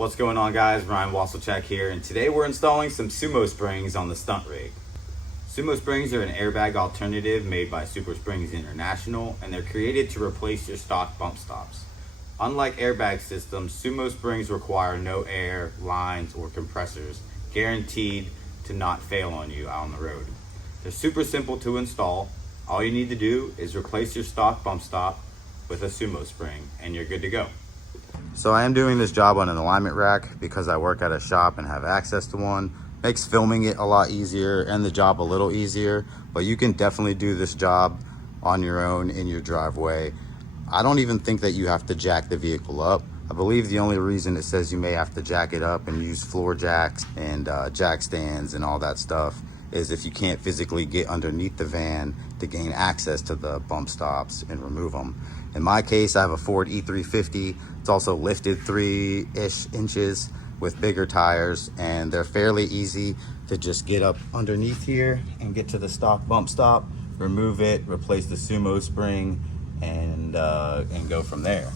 What's going on, guys? Ryan Wasselcheck here, and today we're installing some SUMO springs on the stunt rig. SUMO springs are an airbag alternative made by Super Springs International, and they're created to replace your stock bump stops. Unlike airbag systems, SUMO springs require no air, lines, or compressors, guaranteed to not fail on you out on the road. They're super simple to install. All you need to do is replace your stock bump stop with a SUMO spring, and you're good to go. So I am doing this job on an alignment rack because I work at a shop and have access to one. Makes filming it a lot easier and the job a little easier, but you can definitely do this job on your own in your driveway. I don't even think that you have to jack the vehicle up. I believe the only reason it says you may have to jack it up and use floor jacks and jack stands and all that stuff is if you can't physically get underneath the van to gain access to the bump stops and remove them. In my case, I have a Ford E-350. It's also lifted 3-ish inches with bigger tires, and they're fairly easy to just get up underneath here and get to the stock bump stop, remove it, replace the SUMO spring, and go from there.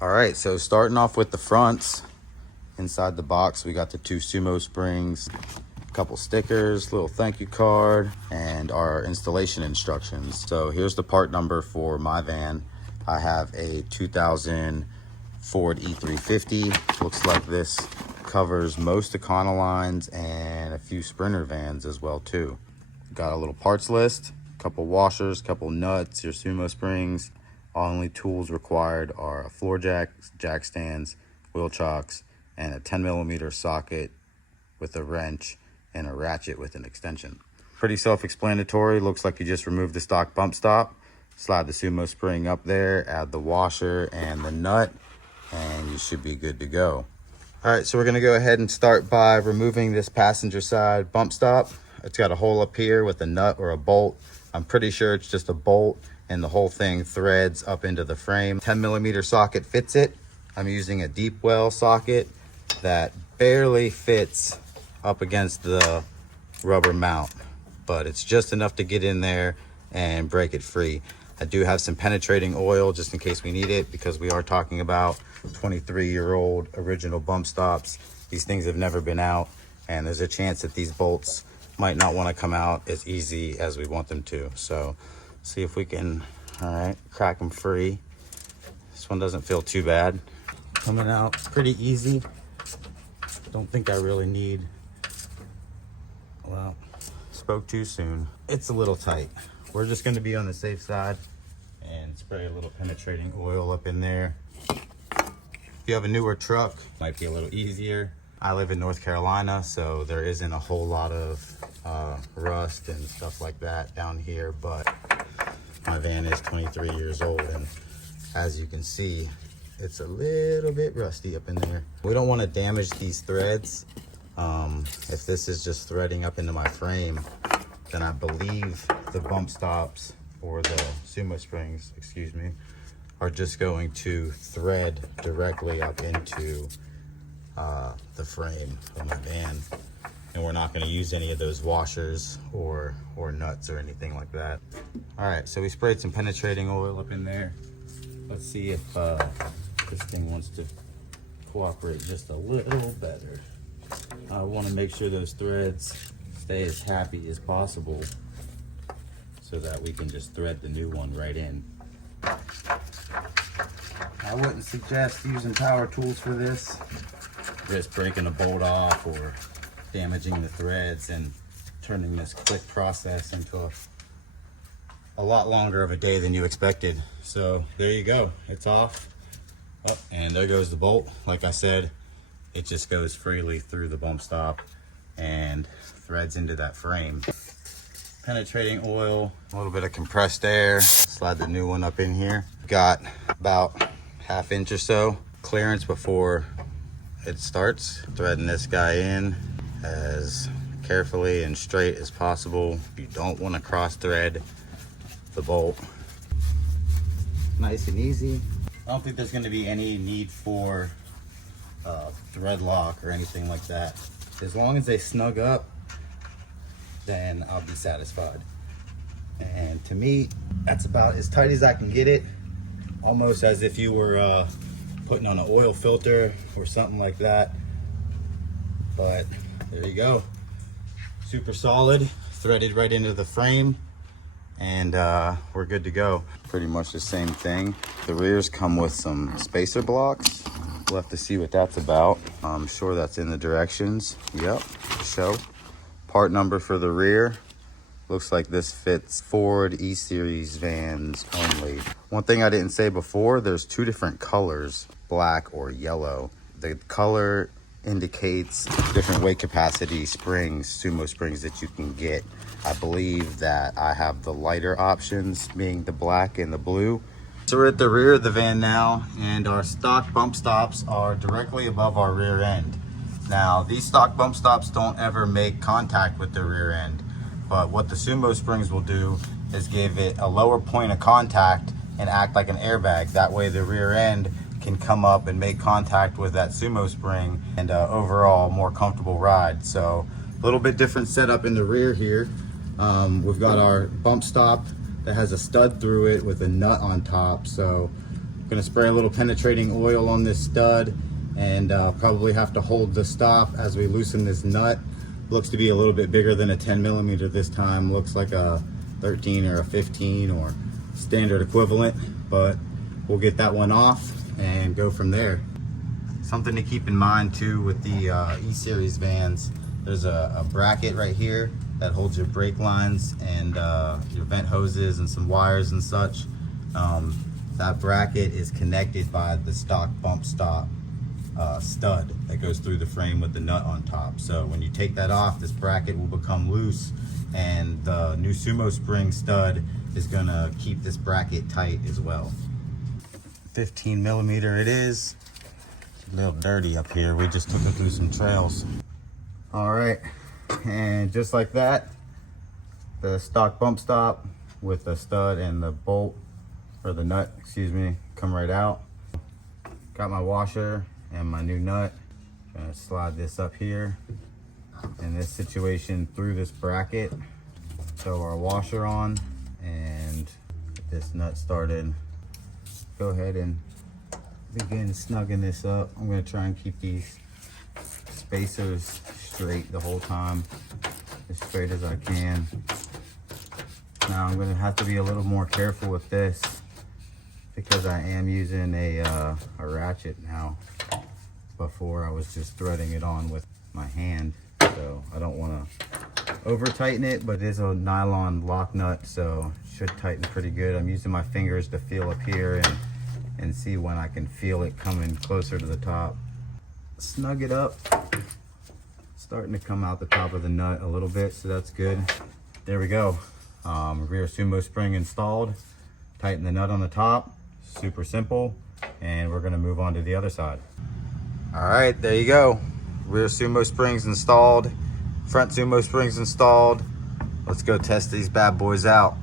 All right, so starting off with the fronts, inside the box, we got the 2 SUMO springs, a couple stickers, little thank you card, and our installation instructions. So here's the part number for my van. I have a 2000 Ford E-350. Looks like this covers most Econolines and a few Sprinter vans as well too. Got a little parts list, a couple washers, couple nuts, your SUMO springs. Only tools required are a floor jack, jack stands, wheel chocks, and a 10mm socket with a wrench and a ratchet with an extension. Pretty self-explanatory. Looks like you just remove the stock bump stop, slide the SUMO spring up there, add the washer and the nut, and you should be good to go. All right, so we're gonna go ahead and start by removing this passenger side bump stop. It's got a hole up here with a nut or a bolt. I'm pretty sure it's just a bolt, and the whole thing threads up into the frame. 10mm socket fits it. I'm using a deep well socket that barely fits up against the rubber mount, but it's just enough to get in there and break it free. I do have some penetrating oil just in case we need it, because we are talking about 23-year-old original bump stops. These things have never been out, and there's a chance that these bolts might not want to come out as easy as we want them to. So see if we can, all right, crack them free. This one doesn't feel too bad. Coming out pretty easy. Don't think I really need, well, spoke too soon. It's a little tight. We're just going to be on the safe side and spray a little penetrating oil up in there. If you have a newer truck, it might be a little easier. I live in North Carolina, so there isn't a whole lot of rust and stuff like that down here, but my van is 23 years old, and as you can see, it's a little bit rusty up in there. We don't want to damage these threads. If this is just threading up into my frame, then I believe the bump stops, or the SUMO springs, excuse me, are just going to thread directly up into the frame of my van. And we're not going to use any of those washers or nuts or anything like that. All right, so we sprayed some penetrating oil up in there. Let's see if this thing wants to cooperate just a little better. I want to make sure those threads stay as happy as possible so that we can just thread the new one right in. I wouldn't suggest using power tools for this. Just breaking a bolt off or damaging the threads and turning this quick process into a lot longer of a day than you expected. So there you go, it's off. Oh, and there goes the bolt. Like I said, it just goes freely through the bump stop and threads into that frame. Penetrating oil, a little bit of compressed air, slide the new one up in here. Got about ½ inch or so clearance before it starts. Threading this guy in as carefully and straight as possible. You don't want to cross thread the bolt. Nice and easy. I don't think there's going to be any need for thread lock or anything like that. As long as they snug up, then I'll be satisfied. And to me, that's about as tight as I can get it. Almost as if you were putting on an oil filter or something like that. But there you go. Super solid, threaded right into the frame, and we're good to go. Pretty much the same thing. The rears come with some spacer blocks. We'll have to see what that's about. I'm sure that's in the directions. Yep, show. Part number for the rear. Looks like this fits Ford E-Series vans only. One thing I didn't say before, there's two different colors, black or yellow. The color indicates different weight capacity springs, SUMO springs that you can get. I believe that I have the lighter options, being the black and the blue. So we're at the rear of the van now, and our stock bump stops are directly above our rear end. Now, these stock bump stops don't ever make contact with the rear end, but what the SUMO springs will do is give it a lower point of contact and act like an airbag. That way the rear end can come up and make contact with that SUMO spring, and overall more comfortable ride. So a little bit different setup in the rear here. We've got our bump stop that has a stud through it with a nut on top. So I'm gonna spray a little penetrating oil on this stud, and probably have to hold the stop as we loosen this nut. Looks to be a little bit bigger than a 10 millimeter this time. Looks like a 13 or a 15 or standard equivalent, but we'll get that one off and go from there. Something to keep in mind too with the E-Series vans, there's a bracket right here that holds your brake lines and your vent hoses and some wires and such. That bracket is connected by the stock bump stop stud that goes through the frame with the nut on top. So when you take that off, this bracket will become loose, and the new SUMO spring stud is gonna keep this bracket tight as well. 15 millimeter it is. It's a little dirty up here. We just took it through some trails. All right, and just like that, the stock bump stop with the stud and the bolt, or the nut, excuse me, come right out. Got my washer and my new nut. Gonna slide this up here in this situation through this bracket. Throw our washer on and get this nut started. Go ahead and begin snugging this up. I'm gonna try and keep these spacers straight the whole time, as straight as I can. Now I'm gonna have to be a little more careful with this because I am using a ratchet now. Before I was just threading it on with my hand, so I don't want to over tighten it, but it is a nylon lock nut, so it should tighten pretty good. I'm using my fingers to feel up here and see when I can feel it coming closer to the top. Snug it up. Starting to come out the top of the nut a little bit, so that's good. There we go. Rear SUMO spring installed. Tighten the nut on the top. Super simple. And we're going to move on to the other side. All right, there you go. Rear SUMO springs installed. Front SUMO springs installed. Let's go test these bad boys out.